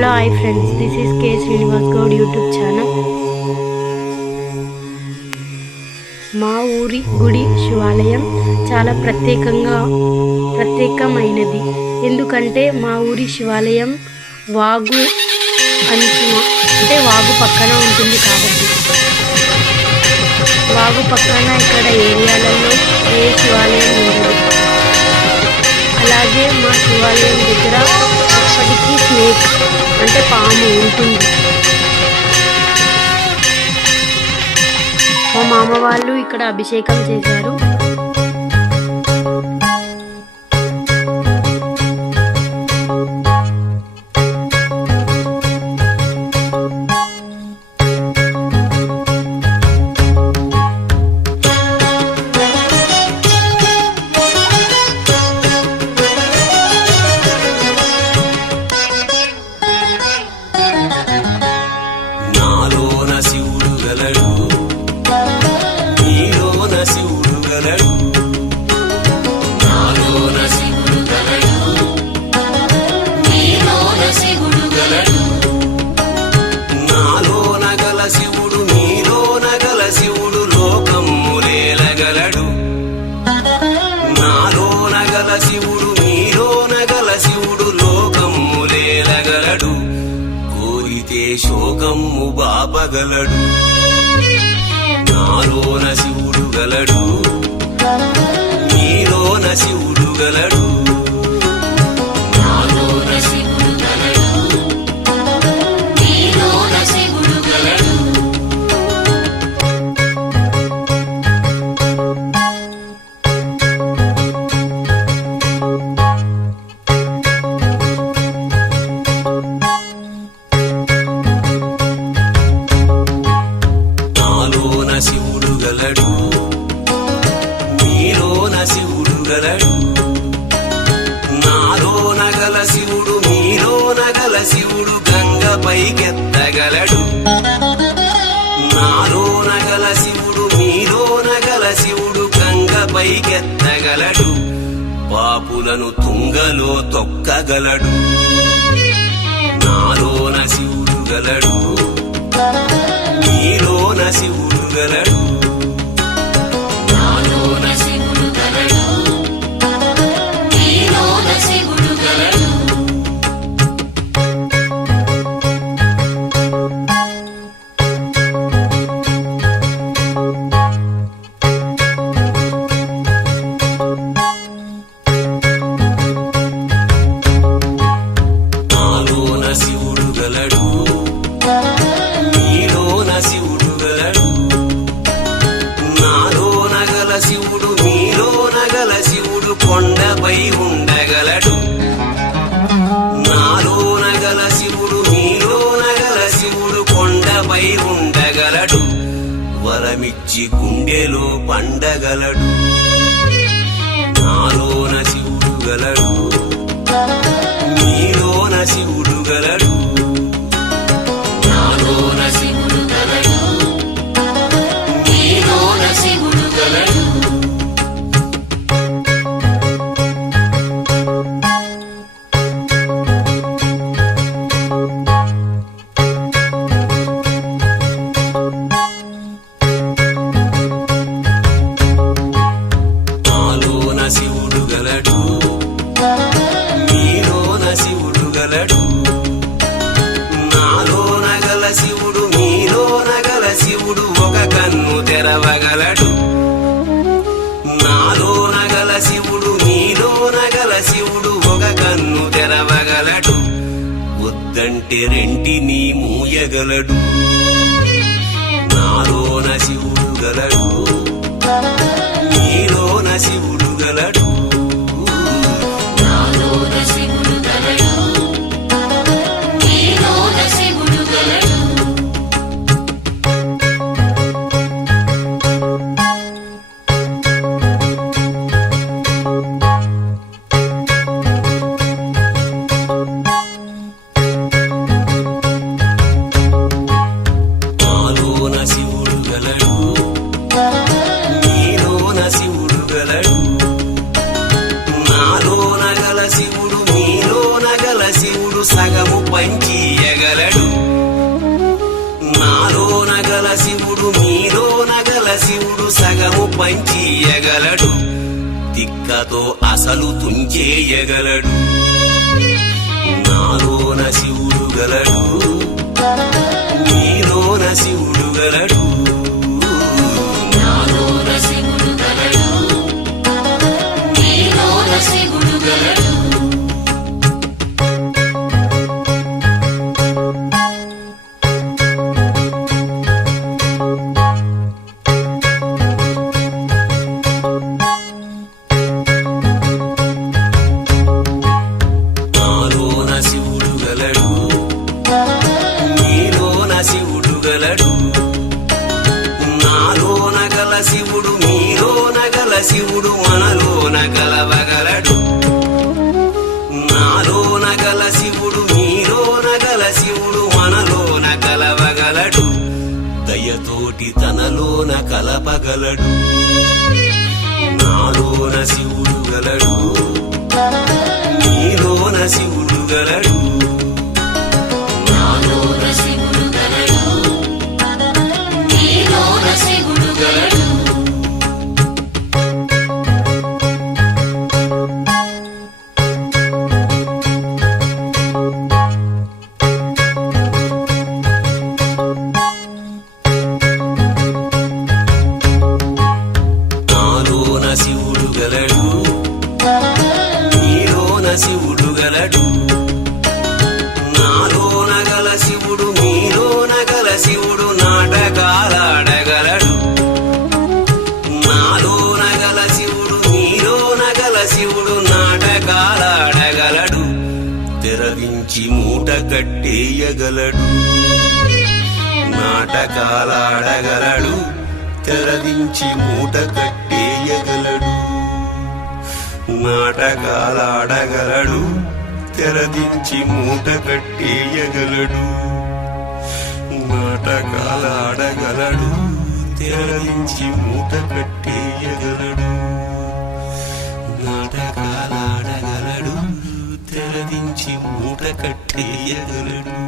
Hello hi friends, this is K Srinivas Goud YouTube channel. మా ఊరి గుడి శివాలయం చాలా ప్రత్యేకమైనది. ఎందుకంటే మా ఊరి శివాలయం వాగు అంచున అంటే వాగు పక్కన ఉంటుంది కాబట్టి. వాగు పక్కన ఇక్కడ ఏరియాలలో ఏ శివాలయం ఉండదు. అలాగే మా శివాలయం దగ్గర ఎప్పటికీ స్నేక్ అంటే పాము ఉంటుంది. మా మామ వాళ్ళు ఇక్కడ అభిషేకం చేశారు. శివుడు గలడు, నీలోన శివుడు గలడు, నాలోన శివుడు గలడు, నీలోన శివుడు గలడు, నాలోన గల శివుడు నీలోన గల శివుడు లోకమ్ములేలగలడు, నాలోన గల శివుడు నీలోన గల శివుడు లోకమ్ములేలగలడు, కోరితే శోకమ్ము బాపగలడు, నాలోన శివుడు గలడు, నీలోన శివుడు గలడు, నాలోన శివుడు గలడు, నీలోన శివుడు గలడు. నాలోన శివుడు గలడు, నీలోన శివుడు గలడు, నాలోన గల శివుడు నీలోన గల శివుడు గంగపైకెత్తగలడు, నాలోన గల శివుడు నీలోన గల శివుడు గంగపైకెత్తగలడు, పాపులను తుంగలో తొక్కగలడు, నాలోన శివుడు గలడు, నీలోన శివుడు గలడు, నాలోన శివుడు గలడు, నీలోన శివుడు గలడు. నాలోన శివుడు గలడు, నీలోన శివుడు గలడు, నాలోన గల శివుడు నీలోన గల శివుడు కొండపై ఉండగలడు, నాలోన గల శివుడు నీలోన గల శివుడు కొండపై ఉండగలడు, వరమిచ్చి గుండెలో పండగలడు, నాలోన శివుడు గలడు, నీలోన శివుడు గలడు, నాలోన శివుడు గలడు, నీలోన శివుడు గలడు. నాలోన శివుడు గలడు, నీలోన శివుడు గలడు, నాలోన గల శివుడు నీలోన గల శివుడు ఒక కన్ను తెరవగలడు, నాలోన గల శివుడు నీలోన గల శివుడు ఒక కన్ను తెరవగలడు, వద్దంటే రెంటిని మూయగలడు, నాలోన శివుడు గలడు, నీలోన శివుడు గలడు, నాలోన శివుడు గలడు, నీలోన శివుడు గలడు. నాలోన శివుడు గలడు, నీలోన శివుడు గలడు, సగము పంచియగలడు. నాలోన గల శివుడు మీలోన గల శివుడు సగము పంచియగలడు. తిక్కతో అసలు తుంచేయగలడు. నాలోన శివుడు గలడు, మీలోన శివుడు గలడు. నాలోన శివుడు గలడు, మీలోన శివుడు గలడు. శివుడు మీలోన గల శివుడు మనలోన కలవగలడు. నాలోన గల శివుడు మీలోన గల శివుడు మనలోన కలవగలడు. దయతోటి తనలోన కలపగలడు. నాలోన శివుడు గలడు, మీలోన శివుడు గలడు. నాలోన శివుడు గలడు, మీలోన శివుడు గలడు. శివుడు గలడు. నాలోన గల శివుడు మీలోన గల శివుడు నాటకాలాడగలడు. నాలోన గల శివుడు మీలోన గల శివుడు నాటకాలాడగలడు. తెరవించి మూట కట్టేయగలడు. నాటకాలాడగలడు, తెరవించి మూట కట్టేయగలడు. నాటకాలాడగలడు, తెరదించి మూట కట్టేయగలడు. నాటకాలాడగలడు, తెరదించి మూట కట్టేయగలడు. నాటకాలాడగలడు, తెరదించి మూట కట్టేయగలడు.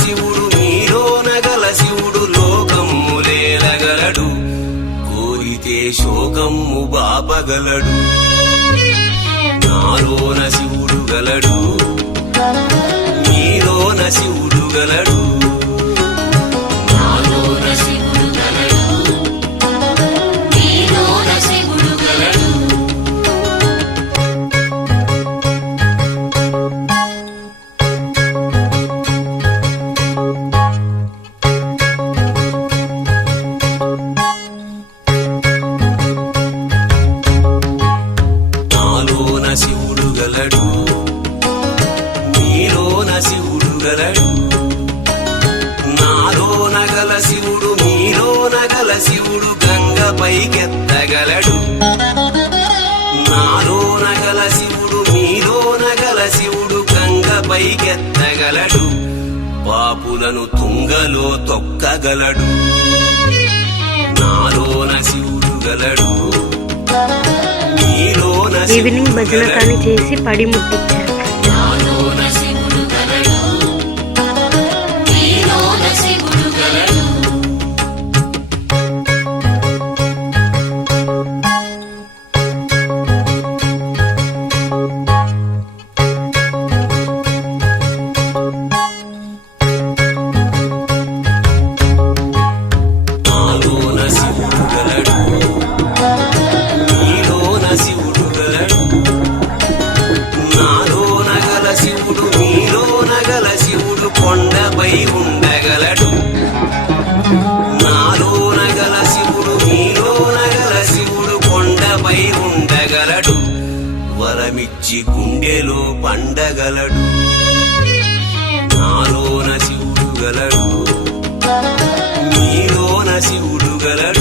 శివుడు మీలోన గల శివుడు లోకమ్ములేలగలడు. కోరితే శోకమ్ము బాపగలడు. నాలోన శివుడు గలడు, మీలోన శివుడు గలడు. నాలోన శివుడు గలడు, మీలోన శివుడు గలడు. శివుడు గలడు, మీలోన శివుడు గలడు. నాలోన గల శివుడు మీలోన గల శివుడు గంగ పైకెత్తగలడు. నాలోన గల శివుడు మీలోన గల శివుడు గంగ పైకెత్తగలడు పాపులను తుంగలో తొక్కగలడు నాలోన శివుడు గలడు నీలోన ఈవినింగ్ భజన కానీ చేసి పడి ముట్టించారు. నాలోన శివుడు గలడు నీలోన శివుడు గలడు నాలోన శివుడు గలడు నీలోన శివుడు గలడు నాలోన గల శివుడు నీలోన గల శివుడు కొండపై ఉండగలడు నాలోన గల శివుడు నీలోన గల శివుడు కొండపై ఉండగలడు వరమిచ్చి గుండెలో పండగలడు నాలోన శివుడు గలడు నీలోన శివుడు గలడు